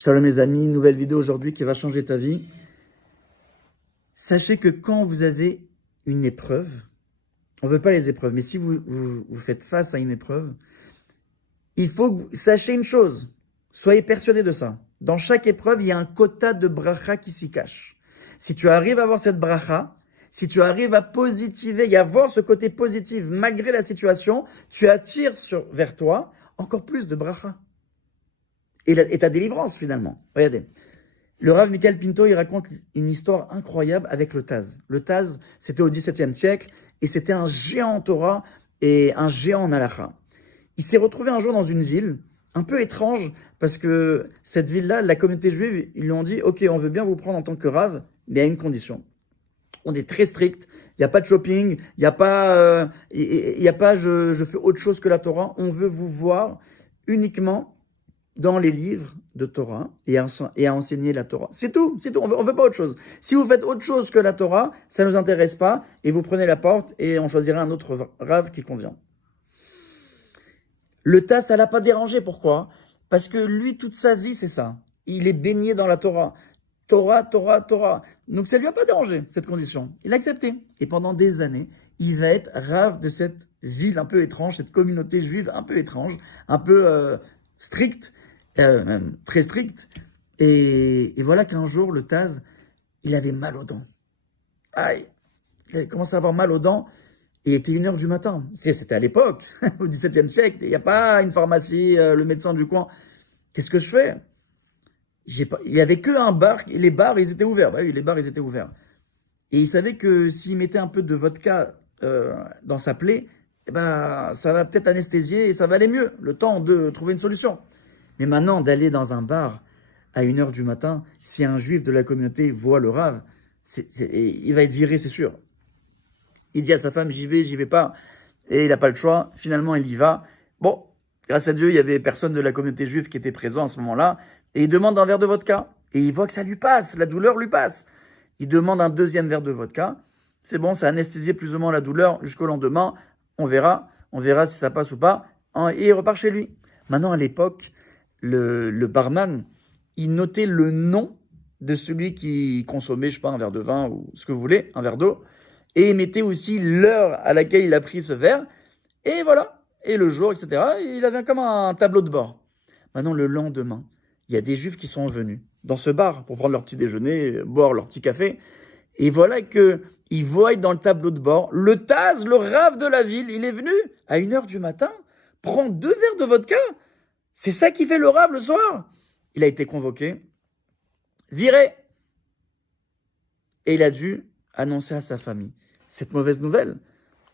Shalom les amis, nouvelle vidéo aujourd'hui qui va changer ta vie. Sachez que quand vous avez une épreuve, on ne veut pas les épreuves, mais si vous faites face à une épreuve, il faut que vous sachiez une chose, soyez persuadés de ça. Dans chaque épreuve, il y a un quota de bracha qui s'y cache. Si tu arrives à avoir cette bracha, si tu arrives à positiver et à voir ce côté positif malgré la situation, tu attires vers toi encore plus de bracha. Et ta délivrance finalement. Regardez. Le Rav Michael Pinto, il raconte une histoire incroyable avec le Taz. Le Taz, c'était au XVIIe siècle et c'était un géant en Torah et un géant en halacha. Il s'est retrouvé un jour dans une ville un peu étrange parce que cette ville-là, la communauté juive, ils lui ont dit « Ok, on veut bien vous prendre en tant que Rav, mais à une condition. On est très strict, il n'y a pas de shopping, il n'y a pas, je fais autre chose que la Torah. On veut vous voir uniquement dans les livres de Torah et à enseigner la Torah. C'est tout, on veut pas autre chose. Si vous faites autre chose que la Torah, ça ne nous intéresse pas et vous prenez la porte et on choisira un autre Rav qui convient. Le Tas, ça l'a pas dérangé, pourquoi ? Parce que lui, toute sa vie, c'est ça. Il est baigné dans la Torah. Torah, Torah, Torah. Donc ça ne lui a pas dérangé, cette condition. Il a accepté. Et pendant des années, il va être Rav de cette ville un peu étrange, cette communauté juive un peu étrange, un peu stricte, très strict. Et voilà qu'un jour, le Taz, il avait mal aux dents. Aïe, il avait commencé à avoir mal aux dents. Et il était 1h du matin. C'était à l'époque, au XVIIe siècle. Il n'y a pas une pharmacie, le médecin du coin. Qu'est-ce que je fais ? Il n'y avait qu'un bar. Les bars, ils étaient ouverts. Bah oui, les bars, ils étaient ouverts. Et il savait que s'il mettait un peu de vodka dans sa plaie, eh ben, ça va peut-être anesthésier et ça va aller mieux. Le temps de trouver une solution. Mais maintenant, d'aller dans un bar à 1h du matin, si un juif de la communauté voit le rave, il va être viré, c'est sûr. Il dit à sa femme, j'y vais pas. Et il n'a pas le choix. Finalement, il y va. Bon, grâce à Dieu, il y avait personne de la communauté juive qui était présent à ce moment-là. Et il demande un verre de vodka. Et il voit que ça lui passe, la douleur lui passe. Il demande un deuxième verre de vodka. C'est bon, ça a anesthésié plus ou moins la douleur jusqu'au lendemain. On verra si ça passe ou pas. Et il repart chez lui. Maintenant, à l'époque, le barman, il notait le nom de celui qui consommait, je sais pas, un verre de vin ou ce que vous voulez, un verre d'eau. Et il mettait aussi l'heure à laquelle il a pris ce verre. Et voilà. Et le jour, etc. Il avait comme un tableau de bord. Maintenant, le lendemain, il y a des juifs qui sont venus dans ce bar pour prendre leur petit déjeuner, boire leur petit café. Et voilà qu'ils voient dans le tableau de bord le Taz, le rave de la ville. Il est venu à 1h du matin prendre 2 verres de vodka. C'est ça qui fait le rave le soir. Il a été convoqué, viré. Et il a dû annoncer à sa famille cette mauvaise nouvelle.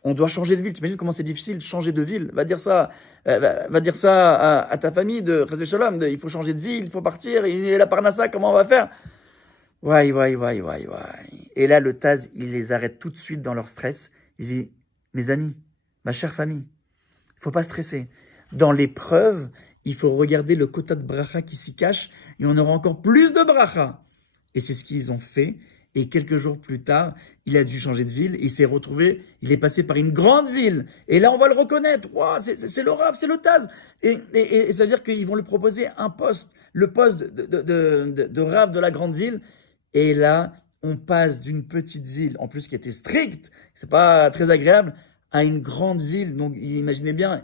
On doit changer de ville. T'imagines comment c'est difficile de changer de ville. Va dire ça à ta famille de Chazé Shalom. Il faut changer de ville, il faut partir. Et la Parnassa, comment on va faire ? Ouais. Et là, le Taz, il les arrête tout de suite dans leur stress. Il dit, mes amis, ma chère famille, il ne faut pas stresser. Dans l'épreuve, il faut regarder le quota de bracha qui s'y cache et on aura encore plus de bracha. Et c'est ce qu'ils ont fait. Et quelques jours plus tard, il a dû changer de ville. Il s'est retrouvé, il est passé par une grande ville. Et là, on va le reconnaître. Wow, c'est le Rav, c'est le Taz. Et ça veut dire qu'ils vont lui proposer un poste, le poste de Rav de la grande ville. Et là, on passe d'une petite ville, en plus qui était stricte, c'est pas très agréable, à une grande ville. Donc, imaginez bien,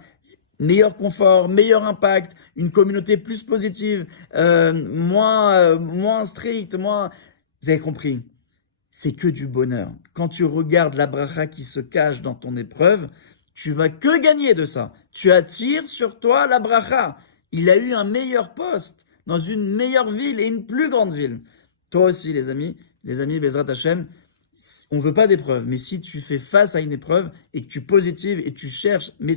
meilleur confort, meilleur impact, une communauté plus positive, moins stricte, moins... Vous avez compris ? C'est que du bonheur. Quand tu regardes la bracha qui se cache dans ton épreuve, tu vas que gagner de ça. Tu attires sur toi la bracha. Il a eu un meilleur poste dans une meilleure ville et une plus grande ville. Toi aussi, les amis, Bezrat Hashem, on ne veut pas d'épreuve, mais si tu fais face à une épreuve et que tu positives et tu cherches, mais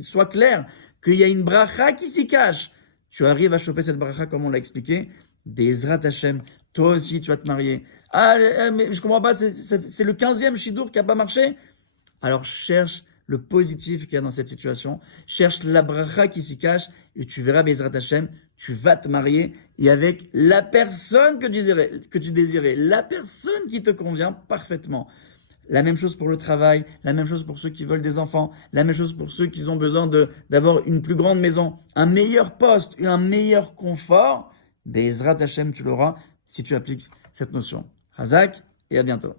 sois clair qu'il y a une bracha qui s'y cache, tu arrives à choper cette bracha comme on l'a expliqué, Bezrat Hashem, toi aussi tu vas te marier. Ah, mais je comprends pas, c'est le 15e Shidour qui n'a pas marché. Alors cherche le positif qu'il y a dans cette situation, cherche la bracha qui s'y cache et tu verras Bezrat Hashem, tu vas te marier et avec la personne que tu désirais, la personne qui te convient parfaitement. La même chose pour le travail, la même chose pour ceux qui veulent des enfants, la même chose pour ceux qui ont besoin d'avoir une plus grande maison, un meilleur poste, un meilleur confort. Be'ezrat Hashem, tu l'auras si tu appliques cette notion. Hazak, et à bientôt.